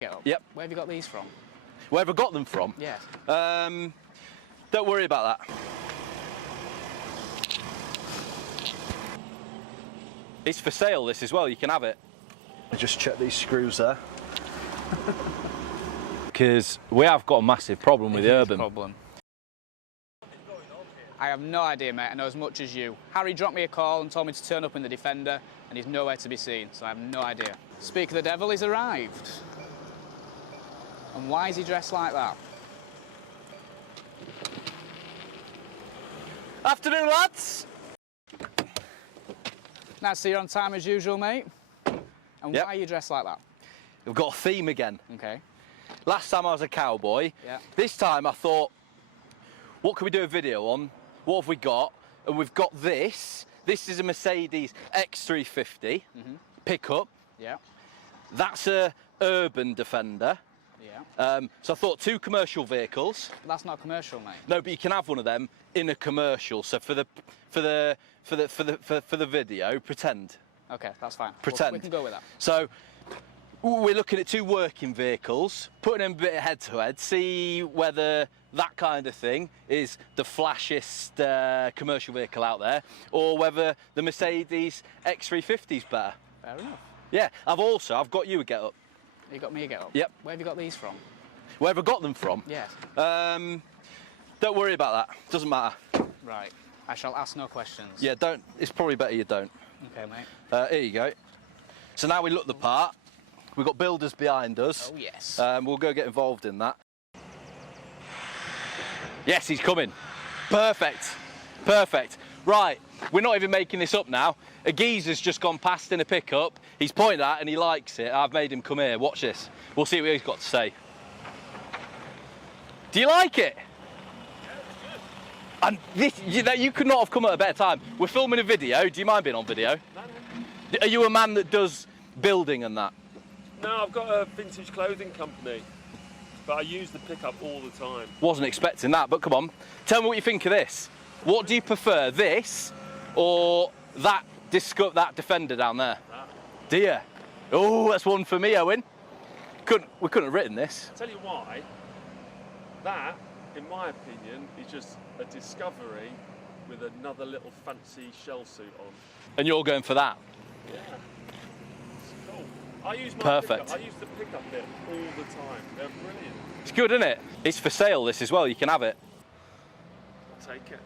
Yep. Where have you got these from? Where have I got them from? Yes. Don't worry about that. It's for sale, this as well, you can have it. I just check these screws there. Because we have got a massive problem with the Urban. Problem. I have no idea, mate. I know as much as you. Harry dropped me a call and told me to turn up in the Defender, and he's nowhere to be seen, so I have no idea. Speak of the devil, he's arrived. And why is he dressed like that? Afternoon, lads! Nice to see you on time as usual, mate. And Yep. why are you dressed like that? We've got a theme again. Okay. Last time I was a cowboy. Yeah. This time I thought, what can we do a video on? What have we got? And we've got this. This is a Mercedes X350 pickup. Yeah. That's a Urban Defender. Yeah. So I thought 2 commercial vehicles. That's not commercial, mate. No, but you can have one of them in a commercial. So for the video, pretend. Okay, that's fine. Pretend. We can go with that. So we're looking at 2 working vehicles, putting them a bit head to head, see whether that kind of thing is the flashiest commercial vehicle out there, or whether the Mercedes X350 is better. Fair enough. Yeah, I've got you a get up. You got me a get up? Yep. Where have you got these from? Where have I got them from? Yes. Don't worry about that. Doesn't matter. Right. I shall ask no questions. Yeah, don't. It's probably better you don't. Okay, mate. Here you go. So now we look the part. We've got builders behind us. Oh, yes. We'll go get involved in that. Yes, he's coming. Perfect. Perfect. Right, we're not even making this up now. A geezer's just gone past in a pickup. He's pointed at and he likes it. I've made him come here. Watch this. We'll see what he's got to say. Do you like it? And this, you could not have come at a better time. We're filming a video. Do you mind being on video? No. Are you a man that does building and that? No, I've got a vintage clothing company, but I use the pickup all the time. Wasn't expecting that, but come on. Tell me what you think of this. What do you prefer, this or that Defender down there? That. Do you? Oh, that's one for me, Owen. We couldn't have written this. I'll tell you why. That, in my opinion, is just a Discovery with another little fancy shell suit on. And you're going for that? Yeah. It's cool. I use my Perfect. pickup. I use the pickup bit all the time. They're brilliant. It's good, isn't it? It's for sale, this as well. You can have it. I'll take it.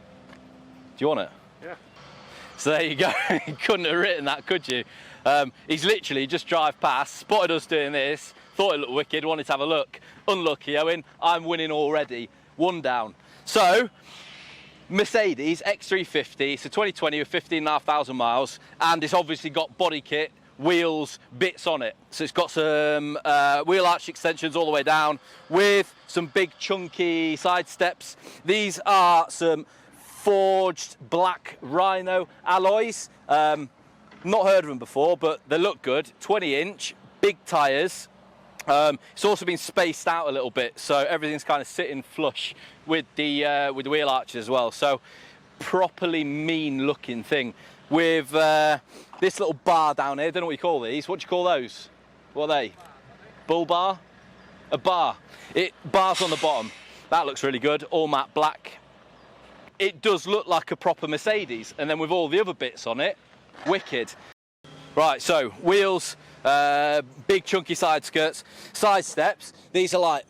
Do you want it? Yeah. So there you go. You couldn't have written that, could you? He's literally just drive past, spotted us doing this, thought it looked wicked, wanted to have a look. Unlucky, Owen. I'm winning already. 1 down. So, Mercedes X350, it's a 2020 with 15,500 miles, and it's obviously got body kit, wheels, bits on it. So it's got some wheel arch extensions all the way down with some big chunky side steps. These are some forged black Rhino alloys. Not heard of them before, but they look good. 20-inch, big tyres. It's also been spaced out a little bit, so everything's kind of sitting flush with the wheel arches as well. So properly mean-looking thing with this little bar down here. Don't know what you call these. What do you call those? What are they? Bull bar? A bar. Bars on the bottom. That looks really good. All matte black. It does look like a proper Mercedes, and then with all the other bits on it, wicked. Right, so wheels, big chunky side skirts, side steps. These are like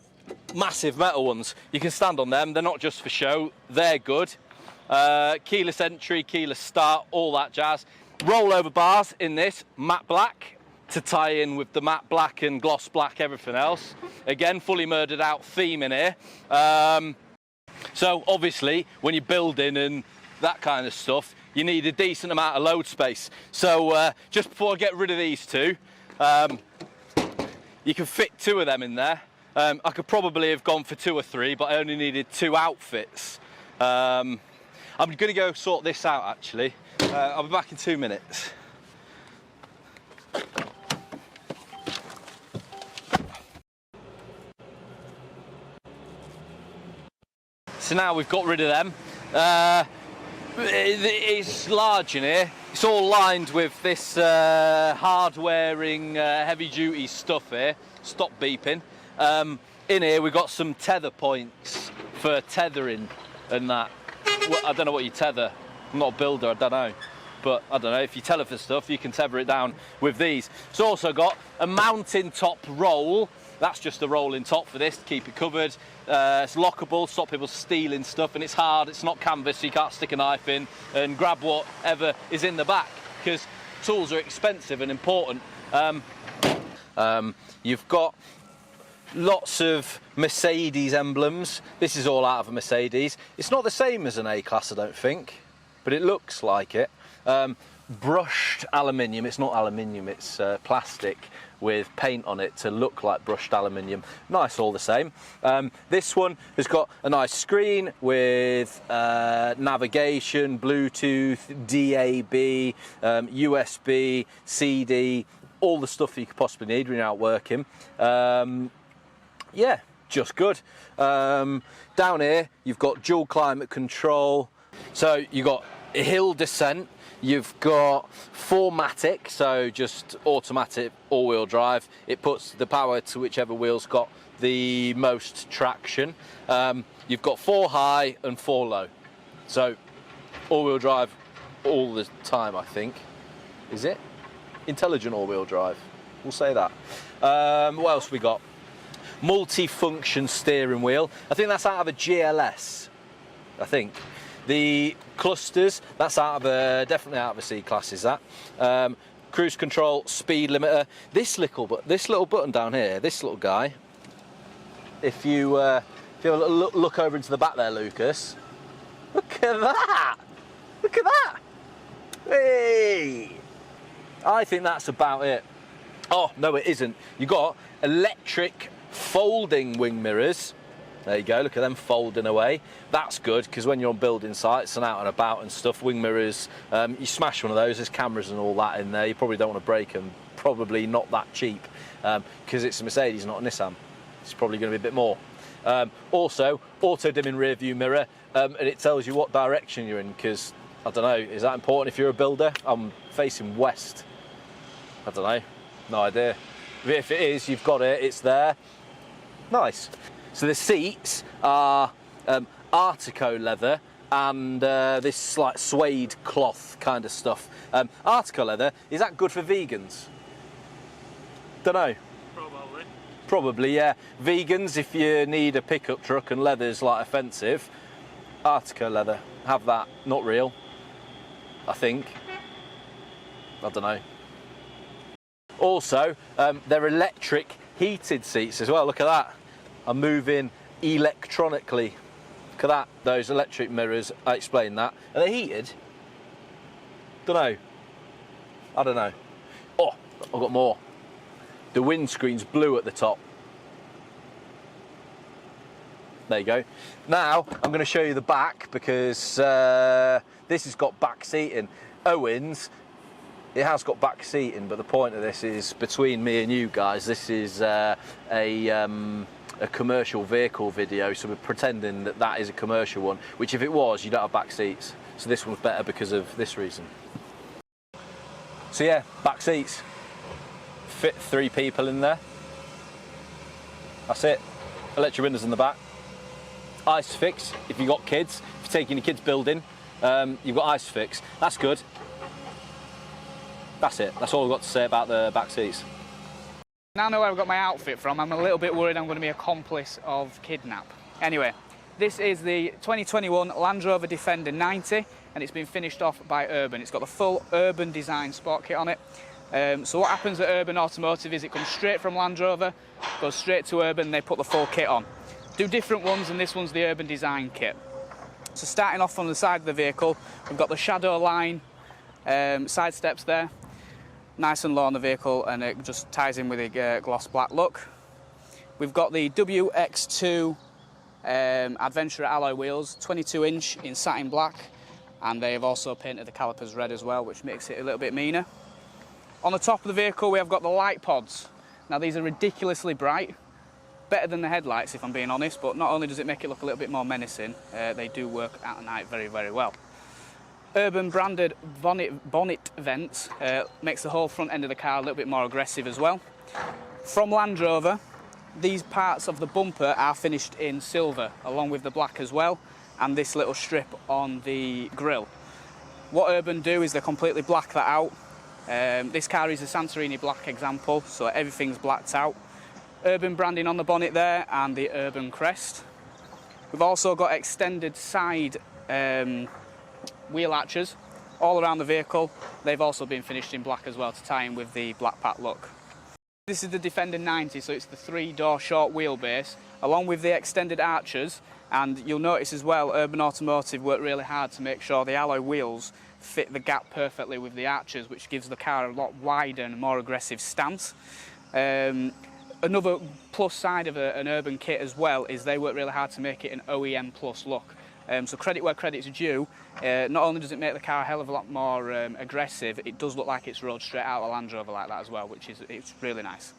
massive metal ones. You can stand on them. They're not just for show. They're good. Keyless entry, keyless start, all that jazz. Rollover bars in this, matte black, to tie in with the matte black and gloss black, everything else. Again, fully murdered out theme in here. So obviously, when you're building and that kind of stuff, you need a decent amount of load space. So just before I get rid of these 2, you can fit 2 of them in there. I could probably have gone for 2 or 3, but I only needed 2 outfits. I'm going to go sort this out, actually. I'll be back in 2 minutes. So now we've got rid of them. It's large in here. It's all lined with this hard-wearing, heavy-duty stuff here. Stop beeping. In here we've got some tether points for tethering and that. Well, I don't know what you tether. I'm not a builder, I don't know. But I don't know, if you tether for stuff, you can tether it down with these. It's also got a mountain top roll. That's just a rolling top for this to keep it covered. It's lockable, stop people stealing stuff, and it's hard, it's not canvas, so you can't stick a knife in and grab whatever is in the back, because tools are expensive and important. You've got lots of Mercedes emblems. This is all out of a Mercedes. It's not the same as an A-Class, I don't think, but it looks like it. Brushed aluminium. It's not aluminium, it's plastic with paint on it to look like brushed aluminium. Nice all the same. This one has got a nice screen with navigation, Bluetooth, DAB, USB, CD, all the stuff that you could possibly need when you're out working. Yeah, just good. Down here you've got dual climate control. So you've got a hill descent. You've got 4MATIC, so just automatic all-wheel drive. It puts the power to whichever wheel's got the most traction. You've got 4 high and 4 low. So all-wheel drive all the time, I think. Is it? Intelligent all-wheel drive. We'll say that. What else we got? Multi-function steering wheel. I think that's out of a GLS, I think. The clusters, that's out of definitely out of a C-Class, is that. Cruise control, speed limiter. This little button down here, this little guy, if you have a look over into the back there, Lucas, look at that! Look at that! Hey! I think that's about it. Oh, no, it isn't. You've got electric folding wing mirrors. There you go, look at them folding away. That's good, because when you're on building sites and out and about and stuff, wing mirrors, you smash one of those, there's cameras and all that in there, you probably don't want to break them, probably not that cheap, because it's a Mercedes, not a Nissan. It's probably going to be a bit more. Also, auto-dimming rear view mirror, and it tells you what direction you're in, because, I don't know, is that important if you're a builder? I'm facing west. I don't know, no idea. If it is, you've got it, it's there. Nice. So the seats are Artico leather and this like suede cloth kind of stuff. Artico leather, is that good for vegans? Don't know. Probably. Probably, yeah. Vegans, if you need a pickup truck and leather's like offensive, Artico leather, have that. Not real, I think. I don't know. Also, they're electric heated seats as well. Look at that. I'm moving electronically. Look at that, those electric mirrors, I explained that. Are they heated? Don't know. I don't know. Oh, I've got more. The windscreen's blue at the top. There you go. Now, I'm going to show you the back, because this has got back seating. Owen's, it has got back seating, but the point of this is, between me and you guys, this is a commercial vehicle video, so we're pretending that that is a commercial one, which if it was, you don't have back seats. So this one's better because of this reason. So yeah, back seats. Fit 3 people in there. That's it. Electric windows in the back. Isofix, if you've got kids, if you're taking your kids building, you've got Isofix. That's good. That's it. That's all I've got to say about the back seats. Now I know where I've got my outfit from, I'm a little bit worried I'm going to be accomplice of kidnap. Anyway, this is the 2021 Land Rover Defender 90, and it's been finished off by Urban. It's got the full Urban design sport kit on it. So what happens at Urban Automotive is it comes straight from Land Rover, goes straight to Urban, and they put the full kit on. Do different ones, and this one's the Urban design kit. So starting off from the side of the vehicle, we've got the Shadow line side steps there. Nice and low on the vehicle, and it just ties in with a gloss black look. We've got the WX2 Adventurer alloy wheels, 22-inch in satin black, and they have also painted the calipers red as well, which makes it a little bit meaner. On the top of the vehicle, we have got the light pods. Now these are ridiculously bright, better than the headlights if I'm being honest, but not only does it make it look a little bit more menacing, they do work at night very, very well. Urban branded bonnet vents makes the whole front end of the car a little bit more aggressive as well. From Land Rover, these parts of the bumper are finished in silver, along with the black as well, and this little strip on the grille. What Urban do is they completely black that out. This car is a Santorini black example, so everything's blacked out. Urban branding on the bonnet there and the Urban crest. We've also got extended side wheel arches all around the vehicle. They've also been finished in black as well to tie in with the black pack look. This is the Defender 90, so it's the 3-door short wheelbase along with the extended arches, and you'll notice as well Urban Automotive worked really hard to make sure the alloy wheels fit the gap perfectly with the arches, which gives the car a lot wider and more aggressive stance. Another plus side of an Urban kit as well is they work really hard to make it an OEM plus look. So credit where credit's due. Not only does it make the car a hell of a lot more aggressive, it does look like it's rode straight out of a Land Rover like that as well, which is it's really nice.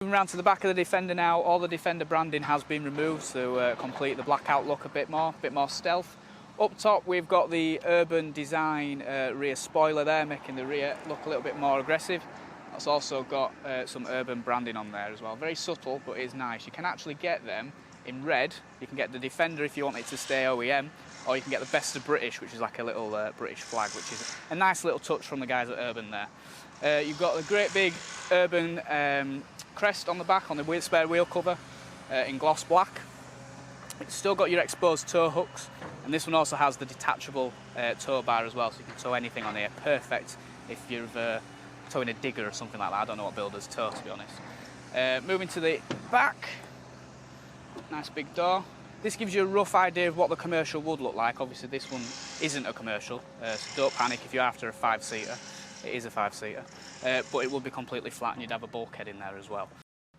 Moving around to the back of the Defender now, all the Defender branding has been removed to complete the blackout look a bit more stealth. Up top we've got the Urban Design rear spoiler there, making the rear look a little bit more aggressive. That's also got some Urban branding on there as well. Very subtle, but it is nice. You can actually get them in red. You can get the Defender if you want it to stay OEM, or you can get the Best of British, which is like a little British flag, which is a nice little touch from the guys at Urban there. You've got the great big Urban crest on the back on the spare wheel cover in gloss black. It's still got your exposed tow hooks, and this one also has the detachable tow bar as well, so you can tow anything on here. Perfect if you're towing a digger or something like that. I don't know what builders tow, to be honest. Moving to the back, nice big door. This gives you a rough idea of what the commercial would look like. Obviously this one isn't a commercial, so don't panic if you're after a 5-seater. It is a 5-seater, but it will be completely flat and you'd have a bulkhead in there as well.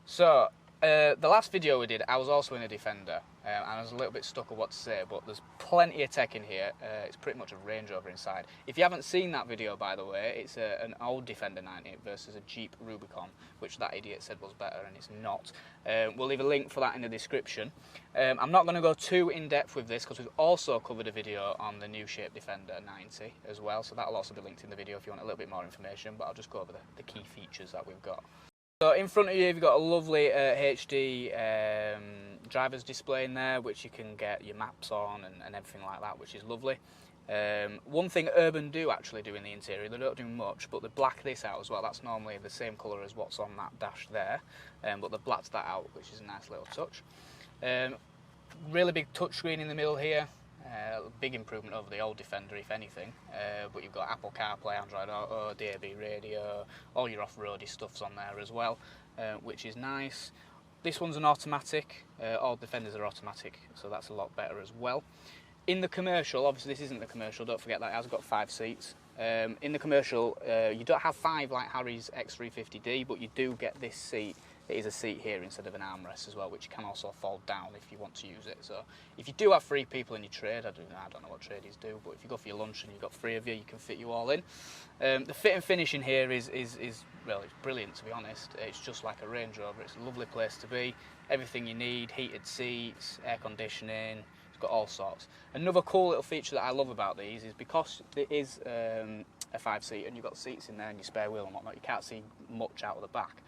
So the last video we did, I was also in a Defender, and I was a little bit stuck on what to say, but there's plenty of tech in here. It's pretty much a Range Rover inside. If you haven't seen that video, by the way, it's an old Defender 90 versus a Jeep Rubicon, which that idiot said was better, and it's not. We'll leave a link for that in the description. I'm not going to go too in-depth with this, because we've also covered a video on the new shape Defender 90 as well, so that'll also be linked in the video if you want a little bit more information, but I'll just go over the key features that we've got. So in front of you, you've got a lovely HD driver's display in there, which you can get your maps on and everything like that, which is lovely. One thing Urban do actually do in the interior, they don't do much, but they black this out as well. That's normally the same colour as what's on that dash there, but they've blacked that out, which is a nice little touch. Really big touchscreen in the middle here. Big improvement over the old Defender, if anything, but you've got Apple CarPlay, Android Auto, DAB radio, all your off-roady stuff's on there as well, which is nice. This one's an automatic, all Defenders are automatic, so that's a lot better as well. In the commercial, obviously this isn't the commercial, don't forget that it has got 5 seats. In the commercial, you don't have 5 like Harry's X350d, but you do get this seat. It is a seat here instead of an armrest as well, which can also fold down if you want to use it. So if you do have 3 people in your trade, I don't know what tradies do, but if you go for your lunch and you've got 3 of you, you can fit you all in. The fit and finish in here is well, it's brilliant, to be honest. It's just like a Range Rover. It's a lovely place to be. Everything you need, heated seats, air conditioning, it's got all sorts. Another cool little feature that I love about these is because it is a 5-seater and you've got seats in there and your spare wheel and whatnot, you can't see much out of the back.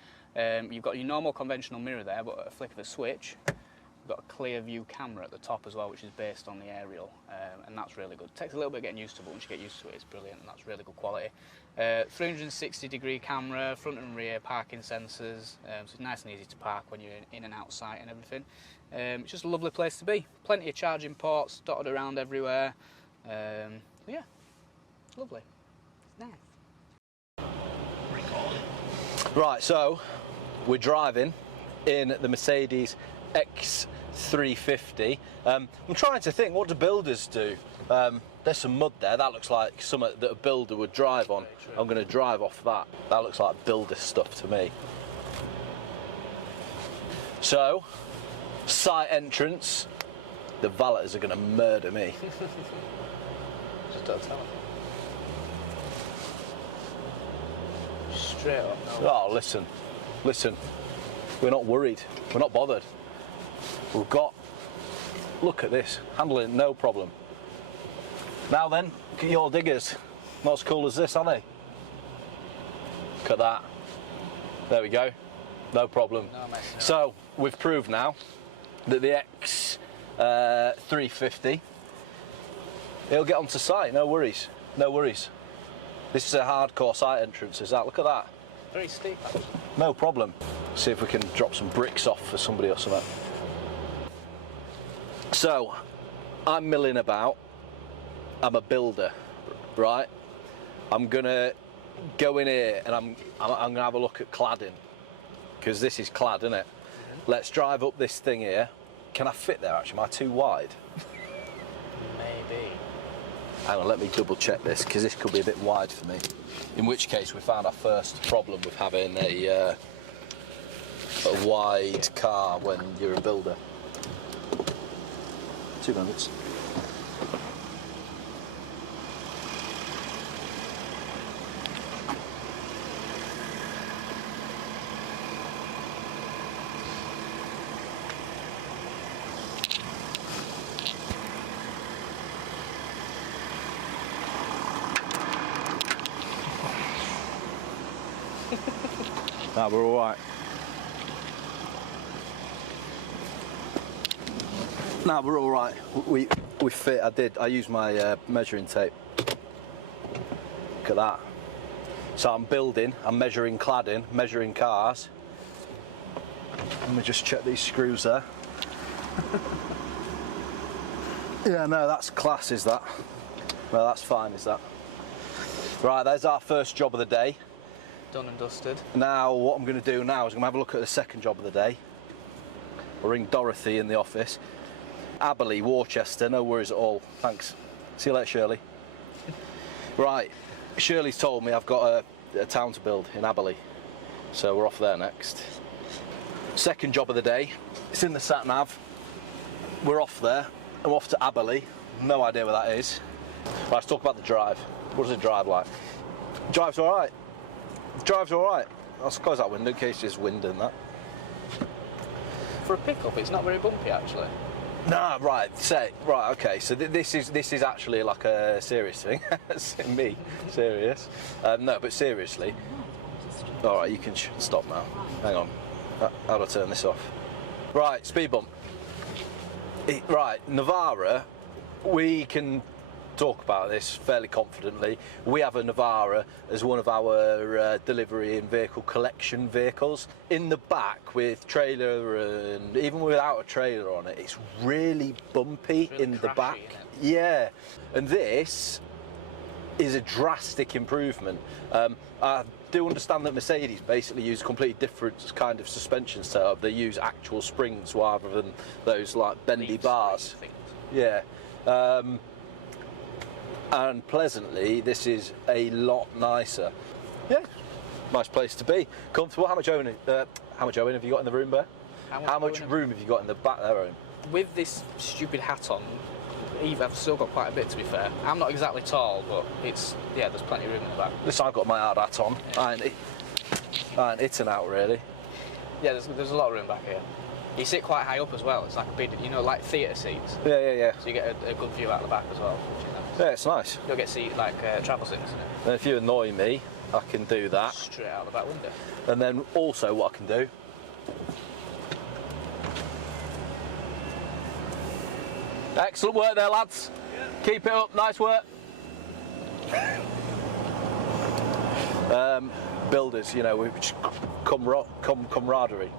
You've got your normal conventional mirror there, but at a flick of a switch, you've got a clear view camera at the top as well, which is based on the aerial, and that's really good. It takes a little bit getting used to, but once you get used to it, it's brilliant, and that's really good quality. 360-degree camera, front and rear parking sensors, so it's nice and easy to park when you're in and out sight and everything. It's just a lovely place to be. Plenty of charging ports dotted around everywhere. Yeah, it's lovely. It's nice. Right, so we're driving in the Mercedes X350. I'm trying to think, what do builders do? There's some mud there. That looks like something that a builder would drive on. I'm going to drive off that. That looks like builder stuff to me. So, site entrance. The valeters are going to murder me. Just don't tell them. Straight up. No. Oh, listen. We're not worried. We're not bothered. We've got, look at this, handling no problem. Now then, Look at your diggers. Not as cool as this, are they? Look at that. There we go. No problem. No, mate, no. So, we've proved now that the X350, it'll get onto site, no worries. No worries. This is a hardcore site entrance, is that? Look at that. Very steep, actually. No problem. See if we can drop some bricks off for somebody or something. So, I'm milling about. I'm a builder, right? I'm gonna go in here and I'm gonna have a look at cladding, because this is clad, isn't it? Let's drive up this thing here. Can I fit there actually? Am I too wide? Maybe. Hang on, let me double check this, because this could be a bit wide for me. In which case we found our first problem with having a wide car when you're a builder. 2 minutes. Nah, we're all right. Nah, we're all right. We fit. I used my measuring tape. Look at that. So I'm building. I'm measuring cladding, measuring cars. Let me just check these screws there. Yeah, no, that's class, is that? No, that's fine, is that? Right, there's our first job of the day. Done and dusted. Now, what I'm going to do now is I'm going to have a look at the second job of the day. I'll ring Dorothy in the office. Aberley, Worcester, no worries at all. Thanks. See you later, Shirley. Right, Shirley's told me I've got a town to build in Aberley, so we're off there next. Second job of the day. It's in the sat nav. We're off there. I'm off to Aberley. No idea where that is. Right, let's talk about the drive. What does it drive like? Drive's all right. Drive's all right. I'll close that window in case there's wind in that. For a pickup, it's not very bumpy, actually. Nah, right. Right. Okay. So this is actually like a serious thing. Me, serious. No, but seriously. All right, you can stop now. Hang on. How do I turn this off? Right, speed bump. Right, Navara. We can talk about this fairly confidently. We have a Navara as one of our delivery and vehicle collection vehicles. In the back with trailer and even without a trailer on it, it's really bumpy really in the crashy, back. isn't it? Yeah, and this is a drastic improvement. I do understand that Mercedes basically use a completely different kind of suspension setup. They use actual springs rather than those like bendy Leaf bars. spring Yeah. And pleasantly, this is a lot nicer. Yeah, nice place to be. Comfortable. How much Owen have you got in the room there? How much room have you got in the back there, Owen? With this stupid hat on, I've still got quite a bit, to be fair. I'm not exactly tall, but there's plenty of room in the back. Listen, I've got my hard hat on. Yeah. I ain't hitting out really. Yeah, there's a lot of room back here. You sit quite high up as well. It's like a big, like theatre seats. Yeah. So you get a good view out the back as well. Which is nice. Yeah, it's nice. You'll get travel seats in it. And if you annoy me, I can do that. Straight out the back window. And then also what I can do. Excellent work there, lads. Yeah. Keep it up. Nice work. Builders, you know, camaraderie.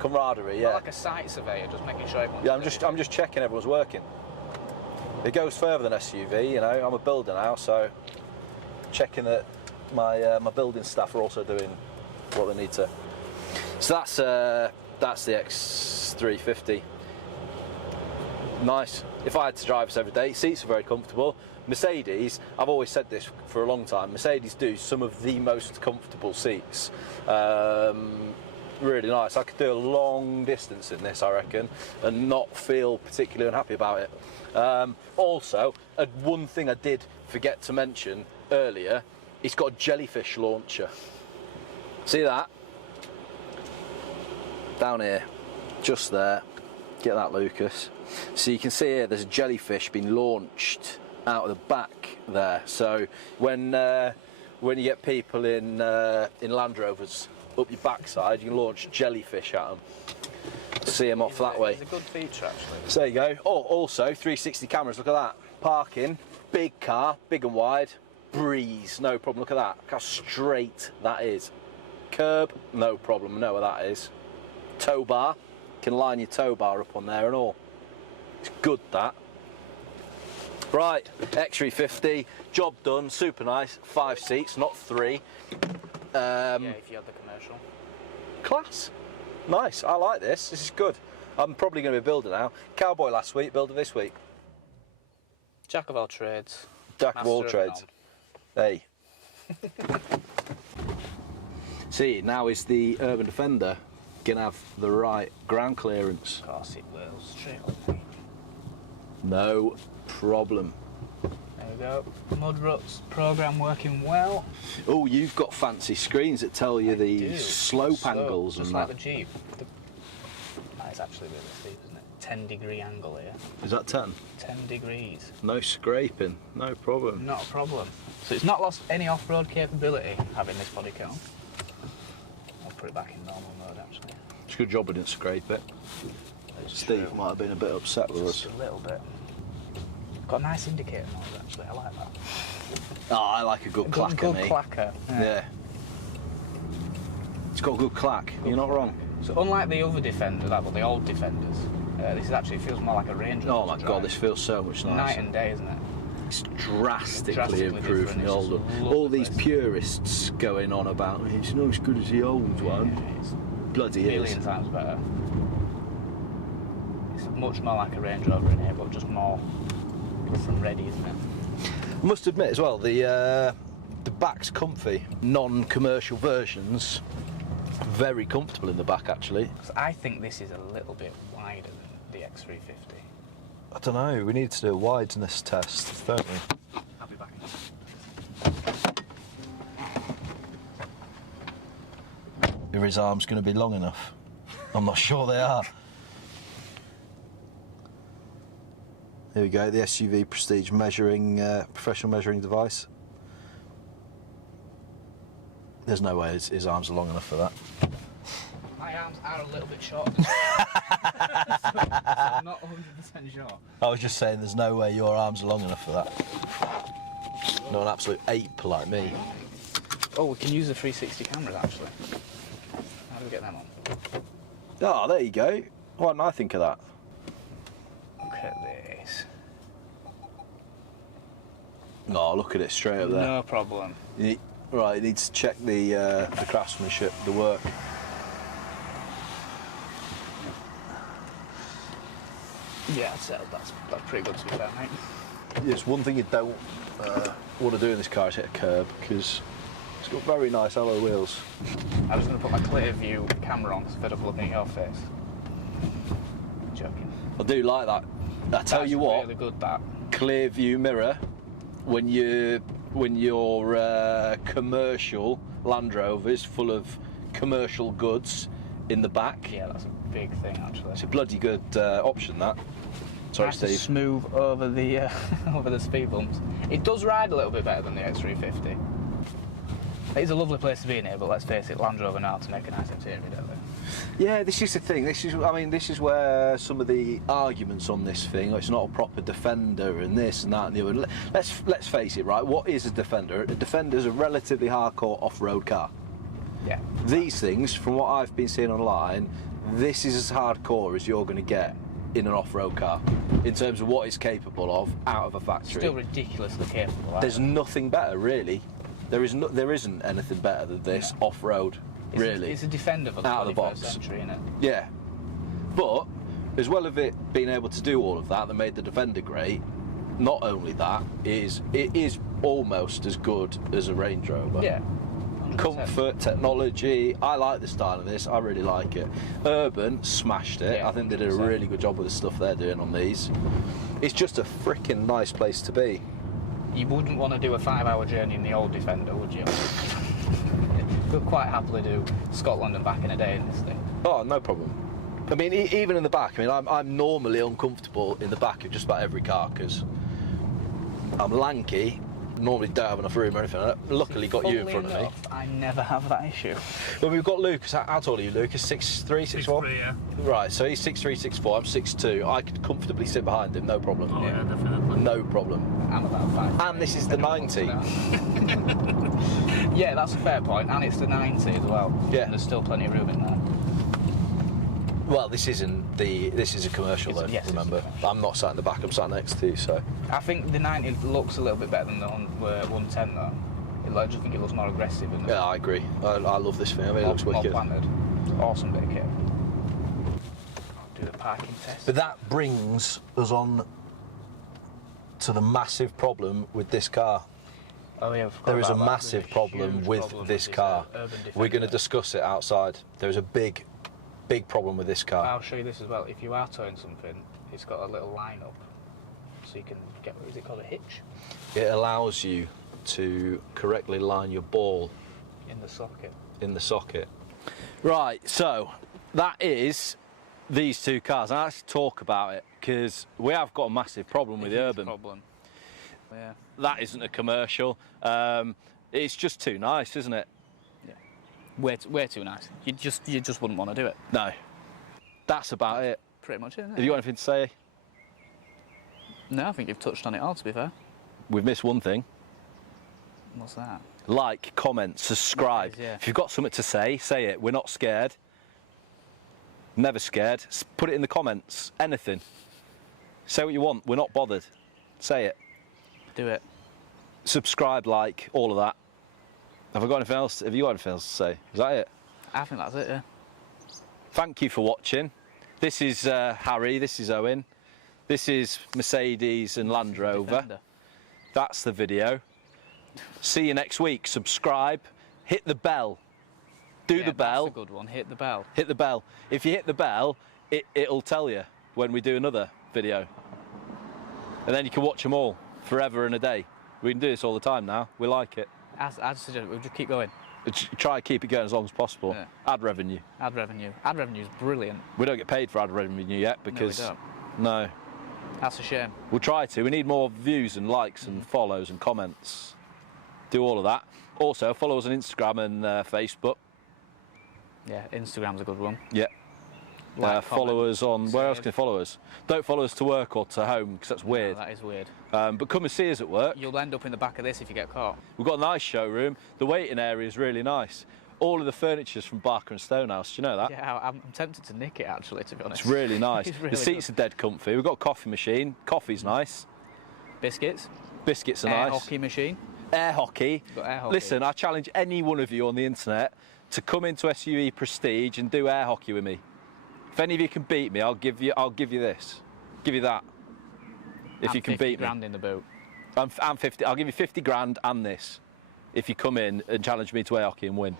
Camaraderie, yeah. Not like a site surveyor, just making sure everyone's Yeah, I'm just checking everyone's working. It goes further than SUV, you know. I'm a builder now, so checking that my building staff are also doing what they need to. So that's the X350. Nice. If I had to drive this every day, seats are very comfortable. Mercedes, I've always said this for a long time, Mercedes do some of the most comfortable seats. Really nice. I could do a long distance in this, I reckon, and not feel particularly unhappy about it. Also, one thing I did forget to mention earlier, it's got a jellyfish launcher. See that? Down here, just there. Get that, Lucas. So you can see here there's a jellyfish being launched out of the back there. So when you get people in Land Rovers up your backside, you can launch jellyfish at them. See them off that way. It's a good feature, actually. So there you go. Oh, also 360 cameras. Look at that. Parking, big car, big and wide, breeze, no problem. Look at that. Look how straight that is. Curb, no problem. I know where that is. Tow bar, can line your tow bar up on there and all. It's good, that. Right, X350, job done, super nice. 5 seats, not 3. Yeah, if you had the commercial. Class. Nice, I like this. This is good. I'm probably going to be a builder now. Cowboy last week, builder this week. Jack of all trades. Jack of all trades. Hey. See, now is the Urban Defender going to have the right ground clearance? Of course it will, straight on. No problem. There we go. Mud ruts program working well. Oh, you've got fancy screens that tell you the slope angles just and like that. the Jeep. That is actually really steep, isn't it? 10-degree angle here. Is that 10? 10 degrees. No scraping, no problem. Not a problem. So it's not lost any off-road capability having this body count. I'll put it back in normal mode actually. It's a good job we didn't scrape it. Steve might have been a bit upset with us. Just a little bit. Got a nice indicator mode actually, I like that. Oh, I like a good clacker, Good mate. clacker. Yeah. It's got a good clack, you're not wrong. So unlike the other Defenders, well, the old Defenders, this actually feels more like a Range Rover. Oh my god, this feels so much nicer. Night and day, isn't it? It's drastically improved different. from the It's old just one. lovely All these place. purists going on about it's not as good as the old one. Yeah, it's Bloody a million is. times better. It's much more like a Range Rover in here, but just more rough and ready, isn't it? I must admit as well, the back's comfy. Non-commercial versions, very comfortable in the back actually. So I think this is a little bit wider than the X350. I don't know, we need to do a wideness test, don't we? I'll be back. Are his arms going to be long enough? I'm not sure they are. Here we go, the SUV Prestige measuring, professional measuring device. There's no way his arms are long enough for that. My arms are a little bit short. so I'm not 100% sure. I was just saying there's no way your arms are long enough for that. Not an absolute ape like me. Oh, we can use the 360 cameras actually. How do we get them on? Oh, there you go. Why didn't I think of that? Look at this. Oh, look at it straight up there. No problem. Right, you need to check the craftsmanship, the work. Yeah, I'd say that's pretty good to be fair, mate. Yes, one thing you don't want to do in this car is hit a curb because it's got very nice alloy wheels. I was going to put my clear view camera on instead of looking at your face. Joking. I do like that. I tell you what, really good that. clear view mirror when your commercial Land Rover is full of commercial goods in the back. Yeah, that's a big thing actually. It's a bloody good option, that. Sorry, Nice to Steve. smooth over the over the speed bumps. It does ride a little bit better than the X350. It's a lovely place to be in here, but let's face it, Land Rover now to make a nice interior, don't they? Yeah, this is the thing. This is where some of the arguments on this thing. It's not a proper Defender, and this and that and the other. Let's face it, right? What is a Defender? A Defender is a relatively hardcore off-road car. Yeah. These things, from what I've been seeing online, this is as hardcore as you're going to get in an off-road car in terms of what it's capable of out of a factory. Still ridiculously capable. There's nothing better, really. There isn't anything better than this off-road, really. It's a Defender for the Out of the 21st box. century, isn't it? Yeah, but as well as it being able to do all of that made the Defender great. Not only that, it is almost as good as a Range Rover. Yeah. 100%. Comfort, technology, I like the style of this, I really like it. Urban smashed it. Yeah, I think they did a 100%. really good job with the stuff they're doing on these. It's just a freaking nice place to be. You wouldn't want to do a 5-hour journey in the old Defender, would you? We'd quite happily do Scotland and back in a day in this thing. Oh, no problem. I mean, even in the back, I'm normally uncomfortable in the back of just about every car because I'm lanky. Normally don't have enough room or anything. Luckily got you in front of me. I never have that issue. Well, we've got Lucas. How tall are you, Lucas? 6'3", 6'4"? 6'3", yeah. Right, so he's 6'3", 6'4". I'm 6'2". I could comfortably sit behind him, no problem. Oh, yeah, definitely. No problem. I'm about 5. And this is the 90. Yeah, that's a fair point, and it's the 90 as well. Yeah. And there's still plenty of room in there. Well, this isn't the. This is a commercial, though. Yes, remember, I'm not sat in the back. I'm sat next to you, so. I think the 90 looks a little bit better than the 110 though. I just think it looks more aggressive. And Yeah, I agree. I love this thing. I mean, it looks more wicked. planted. Awesome bit of kit. Do the parking test. But that brings us on to the massive problem with this car. Oh yeah, I forgot There is a about that. massive There's a problem huge with problem this car. Urban We're going to Defender. discuss it outside. There is a big problem with this car. I'll show you this as well. If you are towing something, it's got a little line up, so you can get, is it called a hitch? It allows you to correctly line your ball In the socket. in the socket. Right, so that is these two cars. And I actually talk about it because we have got a massive problem with the Huge Urban. problem. Yeah. That isn't a commercial. It's just too nice, isn't it? Way too nice. You just wouldn't want to do it. No. That's about it. Pretty much, isn't it? Have you got anything to say? No, I think you've touched on it all, to be fair. We've missed one thing. What's that? Like, comment, subscribe. Yeah. If you've got something to say it. We're not scared. Never scared. Put it in the comments. Anything. Say what you want. We're not bothered. Say it. Do it. Subscribe, like, all of that. Have I got anything else? Have you got anything else to say? Is that it? I think that's it, yeah. Thank you for watching. This is Harry. This is Owen. This is Mercedes and Land Rover. Defender. That's the video. See you next week. Subscribe. Hit the bell. Do Yeah, the bell. That's a good one. Hit the bell. Hit the bell. If you hit the bell, it'll tell you when we do another video. And then you can watch them all forever and a day. We can do this all the time now. We like it. I'd suggest we'll just keep going. Try to keep it going as long as possible. Yeah. Ad revenue. Ad revenue. Ad revenue is brilliant. We don't get paid for ad revenue yet because No, we don't. no. That's a shame. We'll try to. We need more views and likes and follows and comments. Do all of that. Also, follow us on Instagram and Facebook. Yeah, Instagram's a good one. Yeah. Like, follow comment, us on. Where else save. can you follow us? Don't follow us to work or to home because that's weird. No, that is weird. But come and see us at work. You'll end up in the back of this if you get caught. We've got a nice showroom. The waiting area is really nice. All of the furniture's from Barker and Stonehouse. Do you know that? Yeah, I'm tempted to nick it actually, to be honest. It's really nice. It's really The seats good. are dead comfy. We've got a coffee machine. Coffee's nice. Biscuits. Biscuits are Air nice. hockey machine. Air hockey. Got air hockey. Listen, I challenge any one of you on the internet to come into SUE Prestige and do air hockey with me. If any of you can beat me, I'll give you this. Give you that. If you can beat me. £50 in the boot. I'm 50. I'll give you 50 grand and this if you come in and challenge me to air hockey and win.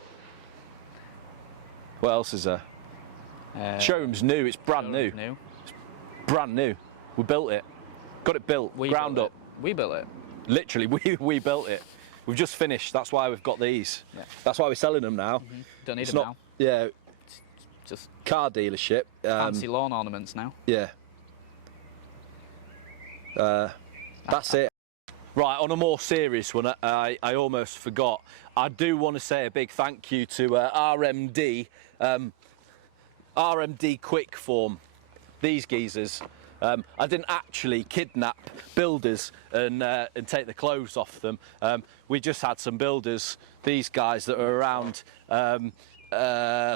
What else is there? Showroom's new. It's brand new. New. Brand new. We built it. Got it built. Ground built up. it. We built it. Literally, we built it. We've just finished. That's why we've got these. Yeah. That's why we're selling them now. Don't need It's them not. now. Yeah. Just Car dealership. fancy lawn ornaments now. Yeah. That's it. Right, on a more serious one, I almost forgot. I do want to say a big thank you to RMD, RMD Quick Form, these geezers. I didn't actually kidnap builders and take the clothes off them. We just had some builders, these guys that are around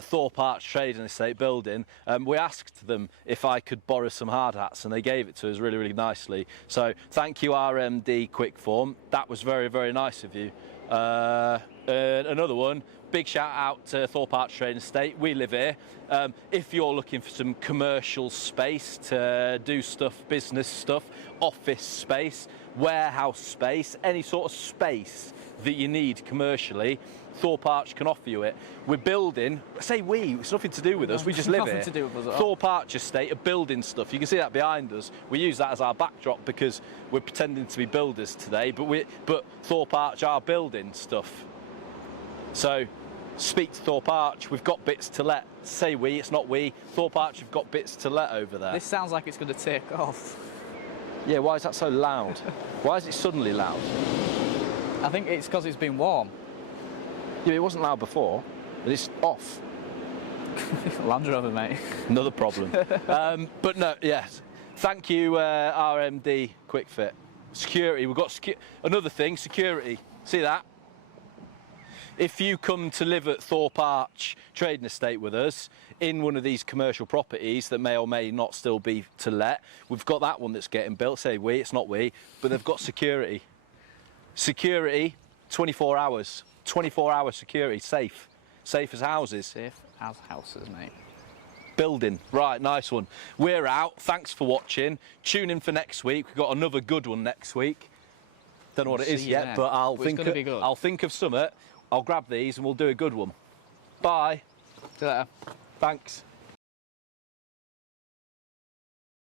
Thorpe Arch Trade and Estate building. We asked them if I could borrow some hard hats and they gave it to us really, really nicely. So thank you RMD Quick Form. That was very, very nice of you. Another one, big shout out to Thorpe Arch Trade and Estate. We live here. If you're looking for some commercial space to do stuff, business stuff, office space, warehouse space, any sort of space that you need commercially, Thorpe Arch can offer you it. We're building, say we, it's nothing to do with us, we just live Nothing here. to do with us at all. Thorpe Arch Estate are building stuff. You can see that behind us. We use that as our backdrop because we're pretending to be builders today, but Thorpe Arch are building stuff. So speak to Thorpe Arch, we've got bits to let. Say we, it's not we. Thorpe Arch have got bits to let over there. This sounds like it's going to take off. Yeah, why is that so loud? Why is it suddenly loud? I think it's because it's been warm. Yeah, it wasn't loud before, but it's off. Land Rover, mate. Another problem. But no, yes. Thank you, RMD Quick Fit. Security, we've got another thing, security. See that? If you come to live at Thorpe Arch Trading Estate with us in one of these commercial properties that may or may not still be to let, we've got that one that's getting built. Say we, it's not we, but they've got security. Security, 24 hours. 24-hour security, safe. Safe as houses. Safe as houses, mate. Building. Right, nice one. We're out. Thanks for watching. Tune in for next week. We've got another good one next week. Don't know what it is yet, but I'll think of something. I'll grab these and we'll do a good one. Bye. See you later. Thanks.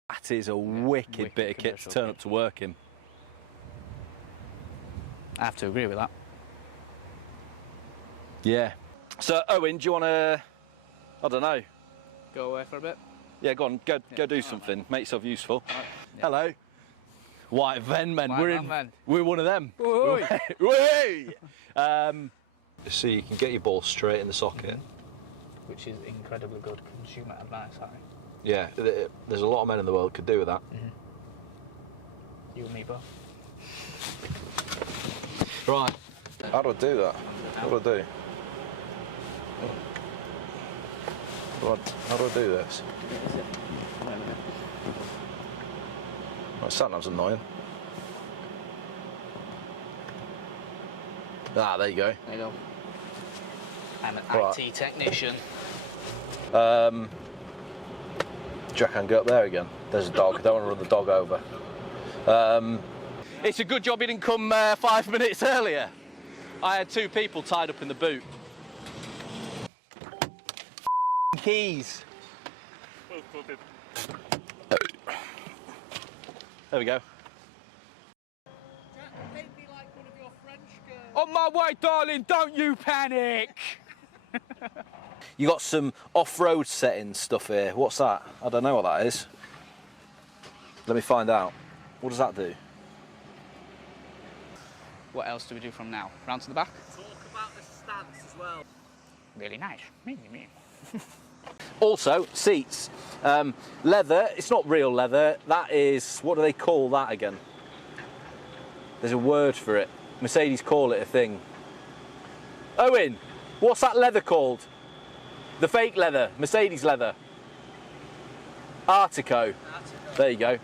That is a wicked bit of kit to turn up to work in. I have to agree with that. Yeah. So, Owen, do you want to, I don't know. Go away for a bit? Yeah, go on, go do something. Make yourself useful. Right. Yeah. Hello. White Van men. Men. We're one of them. So you can get your ball straight in the socket. Which is incredibly good consumer advice, I think. Yeah, there's a lot of men in the world could do with that. You and me both. Right. How do I do that? What do I do? How do I do this? My sat-nav's annoying. Ah, there you go. There you go. I'm an Right. IT technician. Do you reckon I can go up there again? There's a dog. I don't want to run the dog over. It's a good job he didn't come 5 minutes earlier. I had 2 people tied up in the boot. Keys. There we go. On my way, darling, don't you panic! You got some off-road settings stuff here. What's that? I don't know what that is. Let me find out. What does that do? What else do we do from now? Round to the back? Talk about the stance as well. Really nice. Also, seats. Leather, it's not real leather. That is, what do they call that again? There's a word for it. Mercedes call it a thing. Owen, what's that leather called? The fake leather, Mercedes leather. Artico. There you go.